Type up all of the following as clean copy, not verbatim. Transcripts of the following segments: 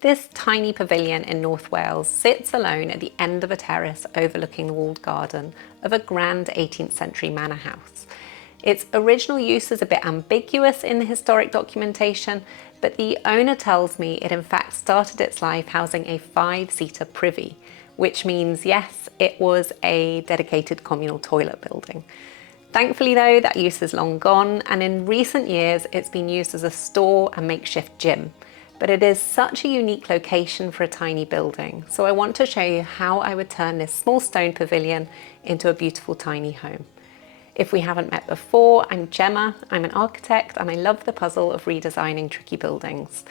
This tiny pavilion in North Wales sits alone at the end of a terrace overlooking the walled garden of a grand 18th century manor house. Its original use is a bit ambiguous in the historic documentation, but the owner tells me it in fact started its life housing a 5-seater privy, which means yes, it was a dedicated communal toilet building. Thankfully though, that use is long gone, and in recent years it's been used as a store and makeshift gym. But it is such a unique location for a tiny building, so I want to show you how I would turn this small stone pavilion into a beautiful tiny home. If we haven't met before, I'm Gemma, I'm an architect, and I love the puzzle of redesigning tricky buildings.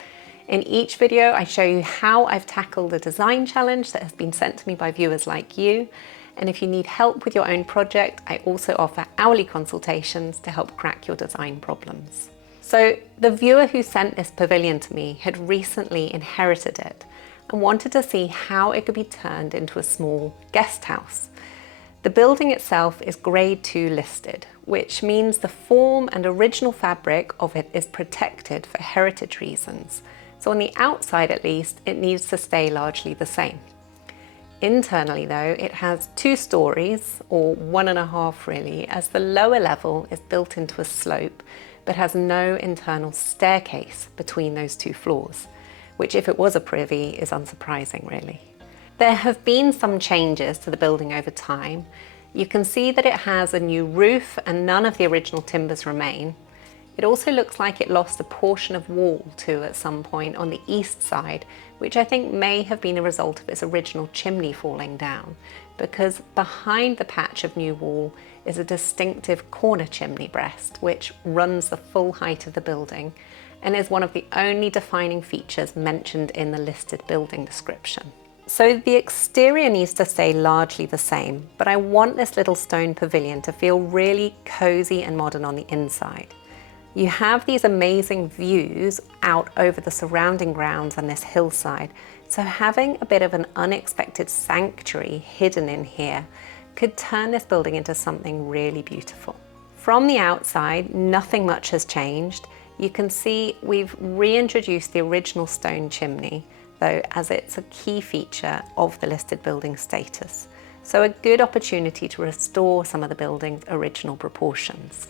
In each video, I show you how I've tackled a design challenge that has been sent to me by viewers like you. And if you need help with your own project, I also offer hourly consultations to help crack your design problems. So the viewer who sent this pavilion to me had recently inherited it and wanted to see how it could be turned into a small guest house. The building itself is Grade 2 listed, which means the form and original fabric of it is protected for heritage reasons. So on the outside at least, it needs to stay largely the same. Internally though, it has 2 stories, or 1.5 really, as the lower level is built into a slope but has no internal staircase between those 2 floors, which if it was a privy is unsurprising really. There have been some changes to the building over time. You can see that it has a new roof and none of the original timbers remain. It also looks like it lost a portion of wall too at some point on the east side, which I think may have been a result of its original chimney falling down, because behind the patch of new wall is a distinctive corner chimney breast, which runs the full height of the building and is one of the only defining features mentioned in the listed building description. So the exterior needs to stay largely the same, but I want this little stone pavilion to feel really cozy and modern on the inside. You have these amazing views out over the surrounding grounds and this hillside, so having a bit of an unexpected sanctuary hidden in here could turn this building into something really beautiful. From the outside, nothing much has changed. You can see we've reintroduced the original stone chimney, though, as it's a key feature of the listed building status. So a good opportunity to restore some of the building's original proportions.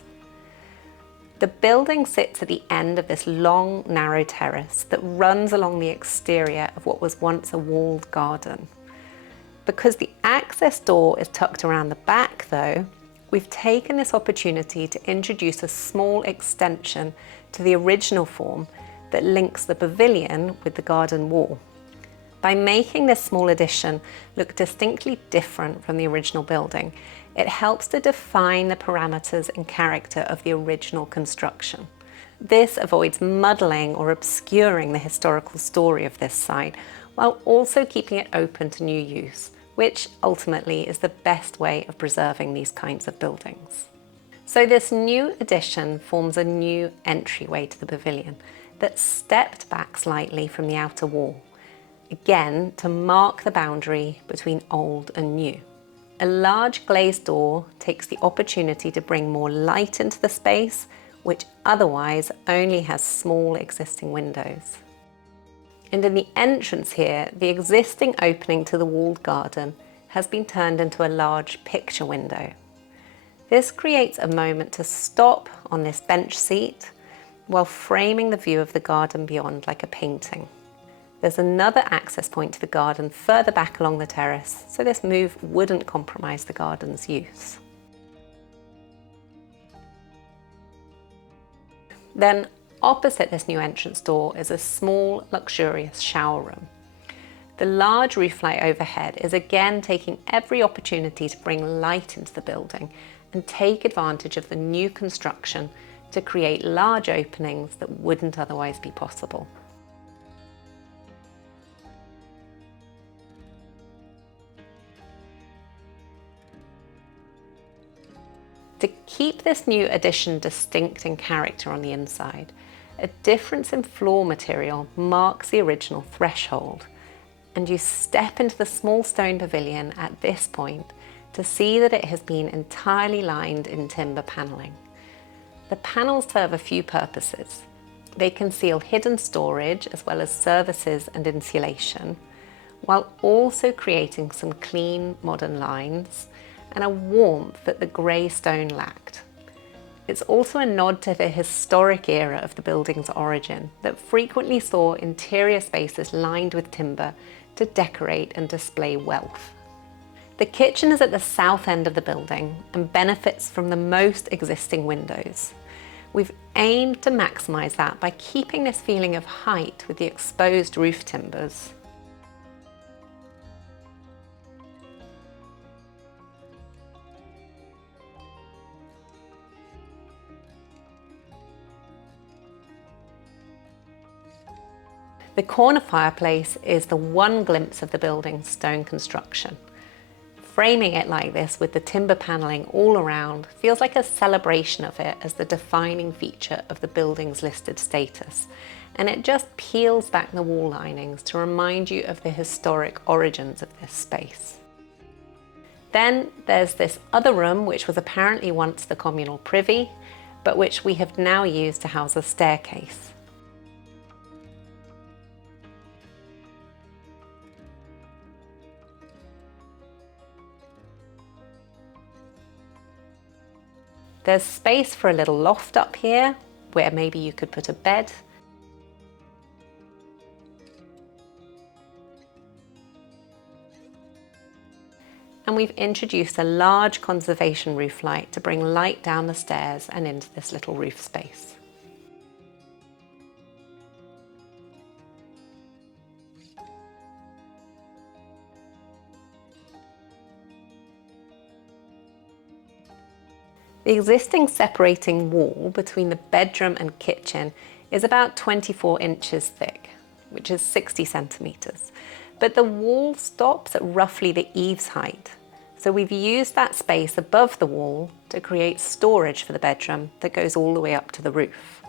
The building sits at the end of this long, narrow terrace that runs along the exterior of what was once a walled garden. Because the access door is tucked around the back though, we've taken this opportunity to introduce a small extension to the original form that links the pavilion with the garden wall. By making this small addition look distinctly different from the original building, it helps to define the parameters and character of the original construction. This avoids muddling or obscuring the historical story of this site, while also keeping it open to new use, which ultimately is the best way of preserving these kinds of buildings. So this new addition forms a new entryway to the pavilion that's stepped back slightly from the outer wall, again to mark the boundary between old and new. A large glazed door takes the opportunity to bring more light into the space, which otherwise only has small existing windows. And in the entrance here, the existing opening to the walled garden has been turned into a large picture window. This creates a moment to stop on this bench seat while framing the view of the garden beyond like a painting. There's another access point to the garden further back along the terrace, so this move wouldn't compromise the garden's use. Then opposite this new entrance door is a small, luxurious shower room. The large roof light overhead is again taking every opportunity to bring light into the building and take advantage of the new construction to create large openings that wouldn't otherwise be possible. To keep this new addition distinct in character on the inside, a difference in floor material marks the original threshold, and you step into the small stone pavilion at this point to see that it has been entirely lined in timber panelling. The panels serve a few purposes. They conceal hidden storage as well as services and insulation, while also creating some clean modern lines and a warmth that the grey stone lacked. It's also a nod to the historic era of the building's origin that frequently saw interior spaces lined with timber to decorate and display wealth. The kitchen is at the south end of the building and benefits from the most existing windows. We've aimed to maximise that by keeping this feeling of height with the exposed roof timbers. The corner fireplace is the one glimpse of the building's stone construction. Framing it like this with the timber panelling all around feels like a celebration of it as the defining feature of the building's listed status, and it just peels back the wall linings to remind you of the historic origins of this space. Then there's this other room which was apparently once the communal privy, but which we have now used to house a staircase. There's space for a little loft up here, where maybe you could put a bed. And we've introduced a large conservation roof light to bring light down the stairs and into this little roof space. The existing separating wall between the bedroom and kitchen is about 24 inches thick, which is 60 centimetres. But the wall stops at roughly the eaves height. So we've used that space above the wall to create storage for the bedroom that goes all the way up to the roof.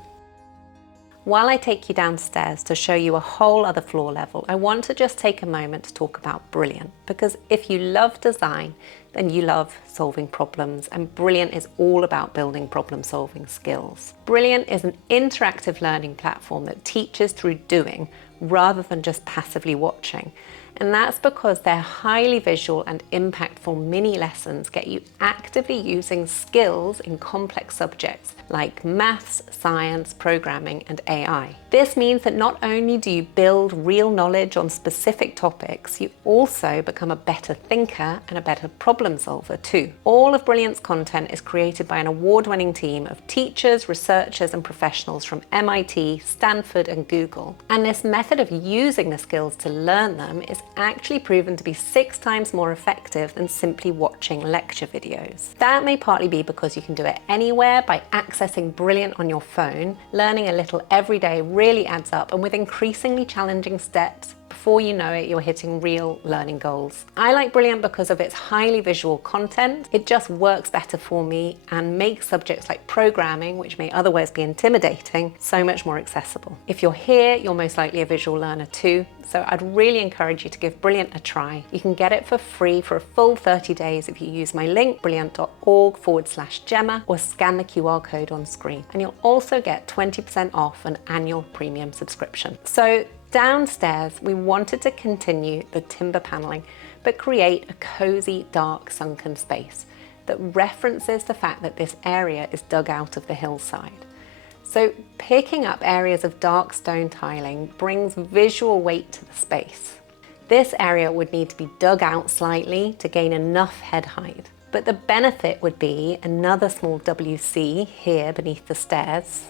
While I take you downstairs to show you a whole other floor level, I want to just take a moment to talk about Brilliant, because if you love design, then you love solving problems, and Brilliant is all about building problem-solving skills. Brilliant is an interactive learning platform that teaches through doing rather than just passively watching. And that's because their highly visual and impactful mini lessons get you actively using skills in complex subjects like maths, science, programming, and AI. This means that not only do you build real knowledge on specific topics, you also become a better thinker and a better problem solver too. All of Brilliant's content is created by an award-winning team of teachers, researchers, and professionals from MIT, Stanford, and Google. And this method of using the skills to learn them is actually proven to be 6 times more effective than simply watching lecture videos. That may partly be because you can do it anywhere by accessing Brilliant on your phone. Learning a little every day really adds up, and with increasingly challenging steps, before you know it, you're hitting real learning goals. I like Brilliant because of its highly visual content. It just works better for me and makes subjects like programming, which may otherwise be intimidating, so much more accessible. If you're here, you're most likely a visual learner too, so I'd really encourage you to give Brilliant a try. You can get it for free for a full 30 days if you use my link, brilliant.org/Gemma, or scan the QR code on screen. And you'll also get 20% off an annual premium subscription. So downstairs, we wanted to continue the timber paneling, but create a cozy, dark, sunken space that references the fact that this area is dug out of the hillside. So picking up areas of dark stone tiling brings visual weight to the space. This area would need to be dug out slightly to gain enough head height, but the benefit would be another small WC here beneath the stairs,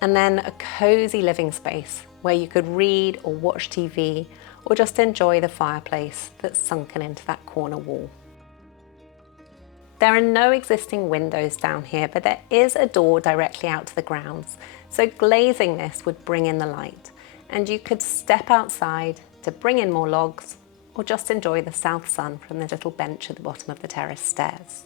and then a cozy living space where you could read or watch TV or just enjoy the fireplace that's sunken into that corner wall. There are no existing windows down here, but there is a door directly out to the grounds, so glazing this would bring in the light, and you could step outside to bring in more logs or just enjoy the south sun from the little bench at the bottom of the terrace stairs.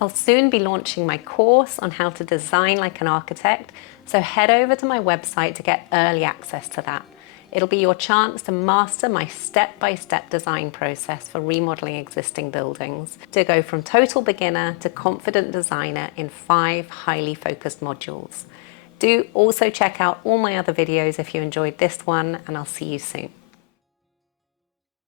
I'll soon be launching my course on how to design like an architect, so head over to my website to get early access to that. It'll be your chance to master my step-by-step design process for remodeling existing buildings, to go from total beginner to confident designer in 5 highly focused modules. Do also check out all my other videos if you enjoyed this one, and I'll see you soon.